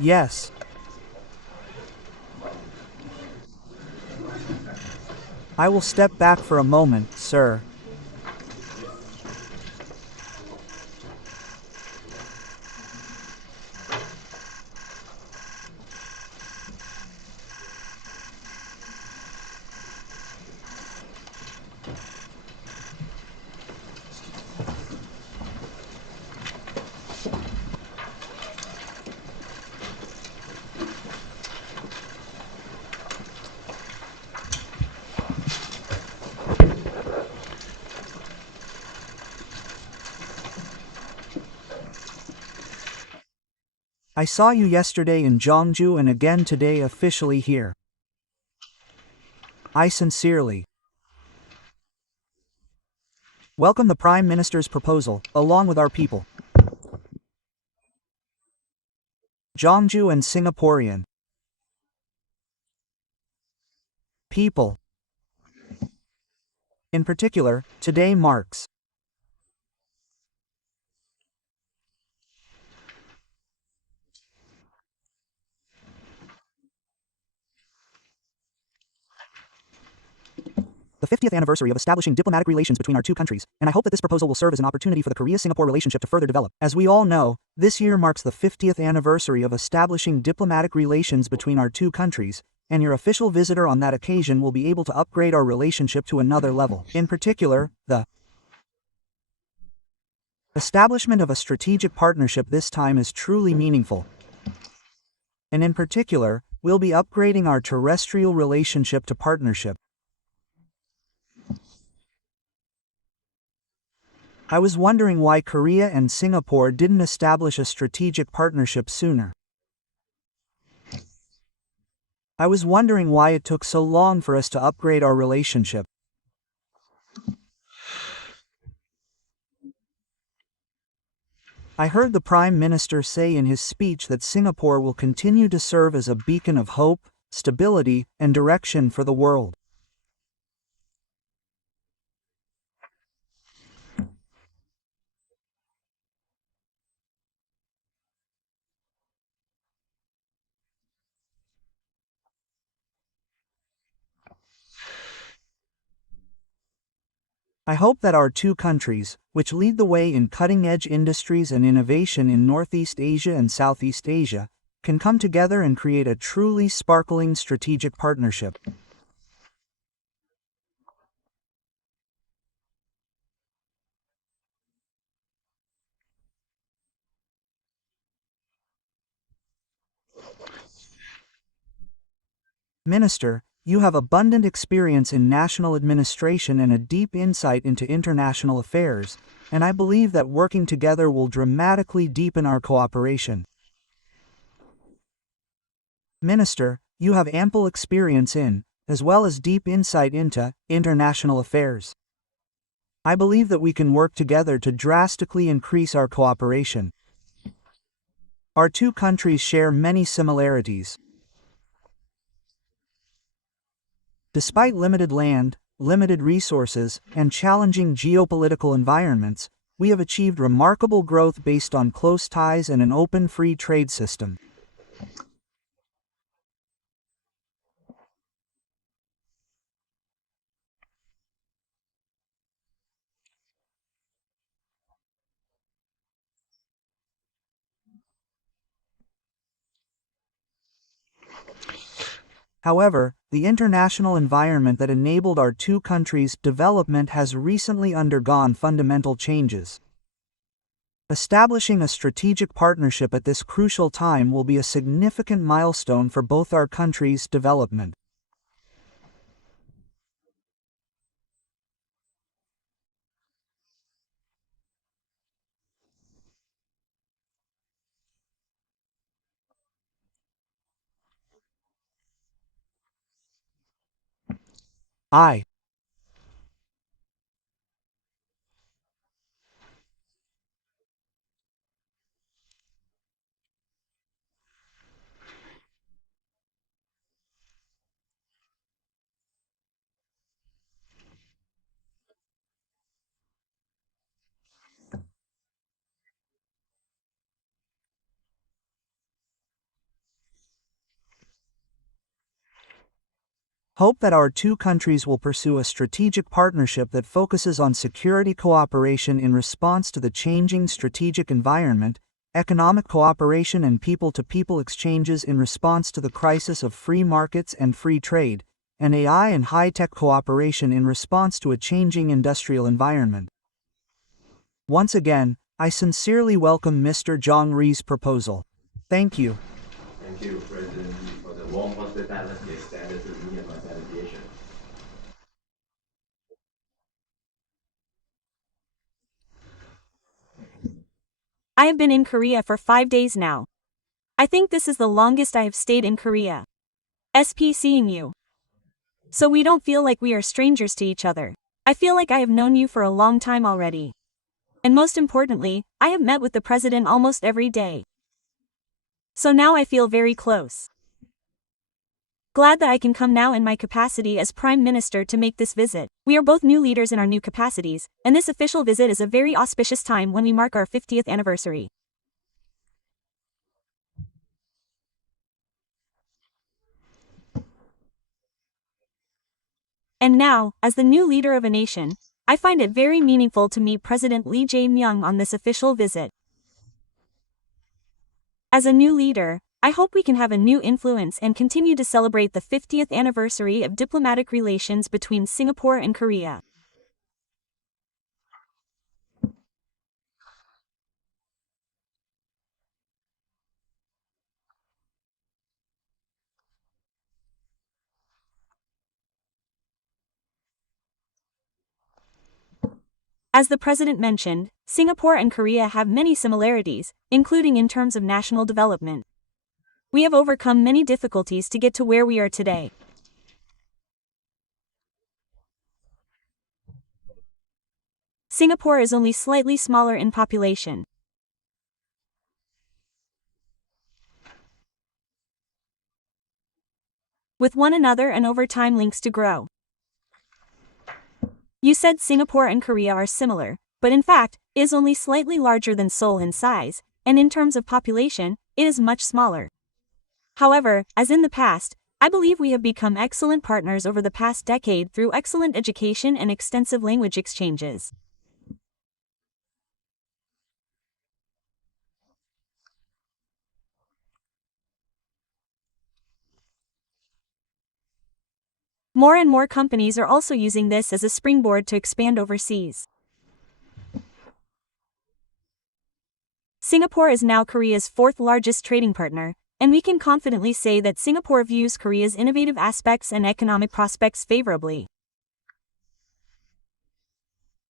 Yes. I will step back for a moment, sir. I saw you yesterday in Jeonju and again today officially here. I sincerely welcome the Prime Minister's proposal, along with our people. Jeonju and Singaporean people. In particular, today marks the 50th anniversary of establishing diplomatic relations between our two countries, and I hope that this proposal will serve as an opportunity for the Korea-Singapore relationship to further develop. As we all know, this year marks the 50th anniversary of establishing diplomatic relations between our two countries, and your official visitor on that occasion will be able to upgrade our relationship to another level. In particular, the establishment of a strategic partnership this time is truly meaningful. And in particular, we'll be upgrading our terrestrial relationship to partnership. I was wondering why Korea and Singapore didn't establish a strategic partnership sooner. I was wondering why it took so long for us to upgrade our relationship. I heard the Prime Minister say in his speech that Singapore will continue to serve as a beacon of hope, stability, and direction for the world. I hope that our two countries, which lead the way in cutting-edge industries and innovation in Northeast Asia and Southeast Asia, can come together and create a truly sparkling strategic partnership. Minister, you have abundant experience in national administration and a deep insight into international affairs, and I believe that working together will dramatically deepen our cooperation. Minister, you have ample experience in, as well as deep insight into, international affairs. I believe that we can work together to drastically increase our cooperation. Our two countries share many similarities. Despite limited land, limited resources, and challenging geopolitical environments, we have achieved remarkable growth based on close ties and an open free trade system. However, the international environment that enabled our two countries' development has recently undergone fundamental changes. Establishing a strategic partnership at this crucial time will be a significant milestone for both our countries' development. I hope that our two countries will pursue a strategic partnership that focuses on security cooperation in response to the changing strategic environment, economic cooperation and people-to-people exchanges in response to the crisis of free markets and free trade, and AI and high-tech cooperation in response to a changing industrial environment. Once again, I sincerely welcome Mr. Zhang Ri's proposal. Thank you. Thank you, President Lee, for the warm hospitality extended to me and my delegation. I have been in Korea for 5 days now. I think this is the longest I have stayed in Korea. SP seeing you. So we don't feel like we are strangers to each other. I feel like I have known you for a long time already. And most importantly, I have met with the president almost every day. So now I feel very close. Glad that I can come now in my capacity as Prime Minister to make this visit. We are both new leaders in our new capacities, and this official visit is a very auspicious time when we mark our 50th anniversary. And now, as the new leader of a nation, I find it very meaningful to meet President Lee Jae-myung on this official visit. As a new leader, I hope we can have a new influence and continue to celebrate the 50th anniversary of diplomatic relations between Singapore and Korea. As the president mentioned, Singapore and Korea have many similarities, including in terms of national development. We have overcome many difficulties to get to where we are today. Singapore is only slightly smaller in population. With one another and over time links to grow. You said Singapore and Korea are similar, but in fact, it is only slightly larger than Seoul in size, and in terms of population, it is much smaller. However, as in the past, I believe we have become excellent partners over the past decade through excellent education and extensive language exchanges. More and more companies are also using this as a springboard to expand overseas. Singapore is now Korea's fourth largest trading partner, and we can confidently say that Singapore views Korea's innovative aspects and economic prospects favorably.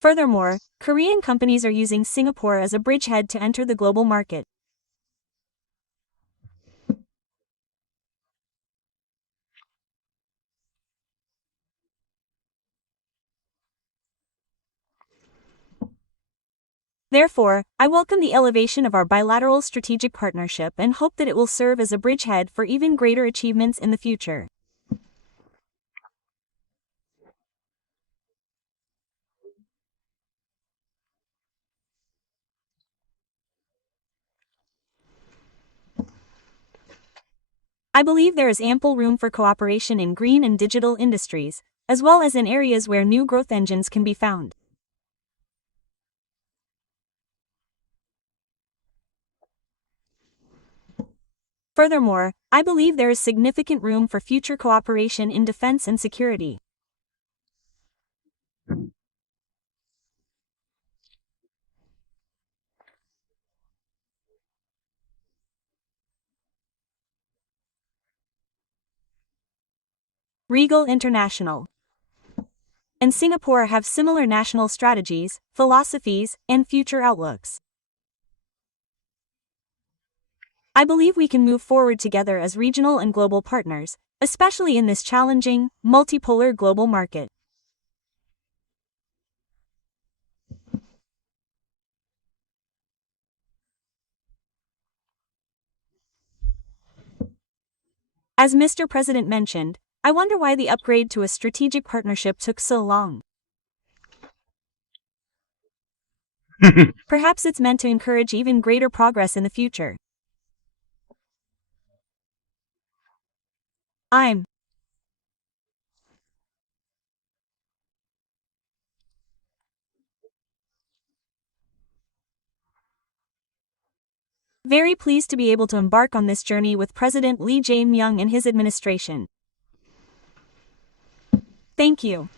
Furthermore, Korean companies are using Singapore as a bridgehead to enter the global market. Therefore, I welcome the elevation of our bilateral strategic partnership and hope that it will serve as a bridgehead for even greater achievements in the future. I believe there is ample room for cooperation in green and digital industries, as well as in areas where new growth engines can be found. Furthermore, I believe there is significant room for future cooperation in defense and security. Regal International and Singapore have similar national strategies, philosophies, and future outlooks. I believe we can move forward together as regional and global partners, especially in this challenging, multipolar global market. As Mr. President mentioned, I wonder why the upgrade to a strategic partnership took so long. Perhaps it's meant to encourage even greater progress in the future. I'm very pleased to be able to embark on this journey with President Lee Jae-myung and his administration. Thank you.